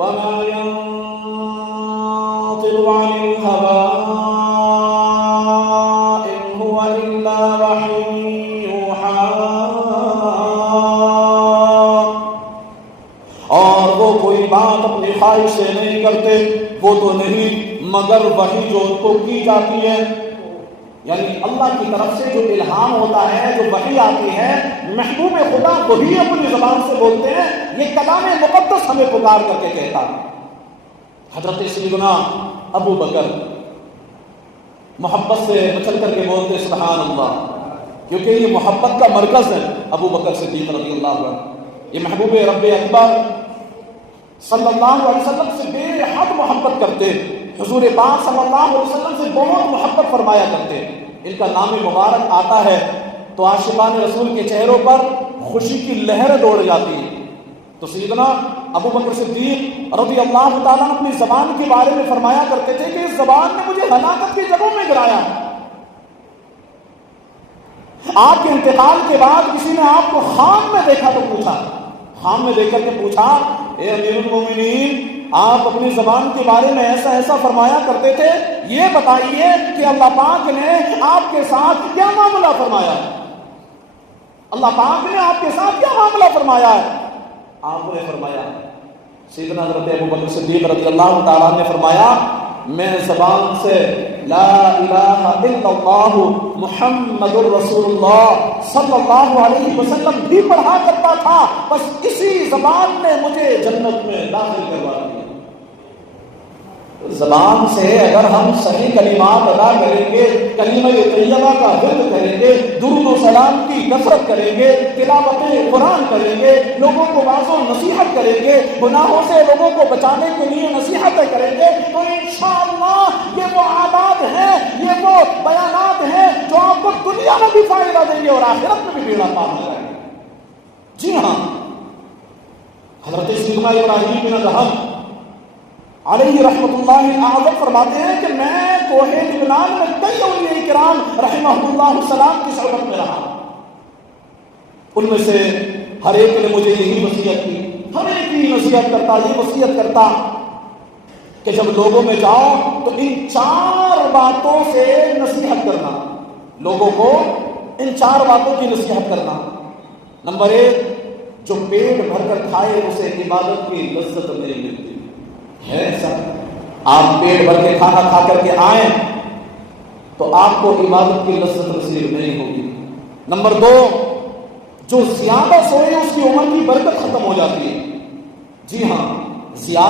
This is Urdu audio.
وما ينطق عن الهوى إن هو إلا وحي يوحى. اور وہ کوئی بات اپنی خواہش سے نہیں کرتے، وہ تو نہیں مگر وحی جو ان کو کی جاتی ہے. یعنی اللہ کی طرف سے جو الہام ہوتا ہے، جو وحی آتی ہے، محبوب خدا وہی اپنی زبان سے بولتے ہیں. یہ کلام مقدس ہمیں پکار کر کے کہتا ہے. حضرت سیدنا ابو بکر محبت سے مچل کر کے بولتے سبحان اللہ، کیونکہ یہ محبت کا مرکز ہے. ابو بکر صدیق رضی اللہ عنہ یہ محبوب رب اکبر صلی اللہ علیہ وسلم سے بے حد محبت کرتے، حضور پاک صلی اللہ علیہ وسلم سے بہت محبت فرمایا کرتے. ان کا نام مبارک آتا ہے تو عاشقان رسول کے چہروں پر خوشی کی لہر دوڑ جاتی ہے. تو سیدنا ابو بکر صدیق رضی اللہ تعالیٰ اپنی زبان کے بارے میں فرمایا کرتے تھے کہ اس زبان نے مجھے ہلاکت کی جگہوں میں گرایا. آپ کے انتقال کے بعد کسی نے آپ کو خام میں دیکھا تو پوچھا، خام میں دیکھ کر کے پوچھا اے امیر المومنین، آپ اپنی زبان کے بارے میں ایسا ایسا فرمایا کرتے تھے، یہ بتائیے کہ اللہ پاک نے آپ کے ساتھ کیا معاملہ فرمایا ہے؟ اللہ پاک نے آپ کے ساتھ کیا معاملہ فرمایا ہے؟ آپ نے فرمایا، سیدنا حضرت ابو بکر صدیق رضی اللہ تعالیٰ نے فرمایا، میں زبان سے لا الہ الا اللہ محمد الرسول اللہ صلی اللہ علیہ وسلم بھی پڑھا کرتا تھا، بس اسی زبان نے مجھے جنت میں داخل کروا دیا. زبان سے اگر ہم صحیح کلمات ادا کریں گے، کلمہ طیبہ کا ورد کریں گے، درود و سلام کی کثرت کریں گے، تلاوت قرآن کریں گے، لوگوں کو واعظ و نصیحت کریں گے، گناہوں سے لوگوں کو بچانے کے لیے نصیحتیں کریں گے، تو انشاءاللہ یہ وہ عادات ہیں، یہ وہ بیانات ہیں جو آپ کو دنیا میں بھی فائدہ دیں گے اور آخرت میں بھی بیڑا پار ہو جائے گا. جی ہاں، حضرت سیدنا ابراہیم بن ادہم علیہ رحمۃ اللہ اعظم فرماتے ہیں کہ میں کوہ لبنان میں کئی اولیاء کرام رحمہ اللہ السلام کی صحبت میں رہا. ان میں سے ہر ایک نے مجھے یہی وصیت کی، ہر ایک ہی نصیحت کرتا، یہ وصیت کرتا کہ جب لوگوں میں جاؤ تو ان 4 باتوں سے نصیحت کرنا. لوگوں کو ان 4 باتوں کی نصیحت کرنا. نمبر 1، جو پیٹ بھر کر کھائے اسے عبادت کی لذت نہیں ملتی ہے. ایسا آپ پیٹ بھر کے کھانا کھا کر کے آئیں تو آپ کو عبادت کی لذت نصیب نہیں ہوگی. نمبر 2، جو زیادہ سوئے اس کی عمر کی برکت ختم ہو جاتی ہے. جی ہاں، زیادہ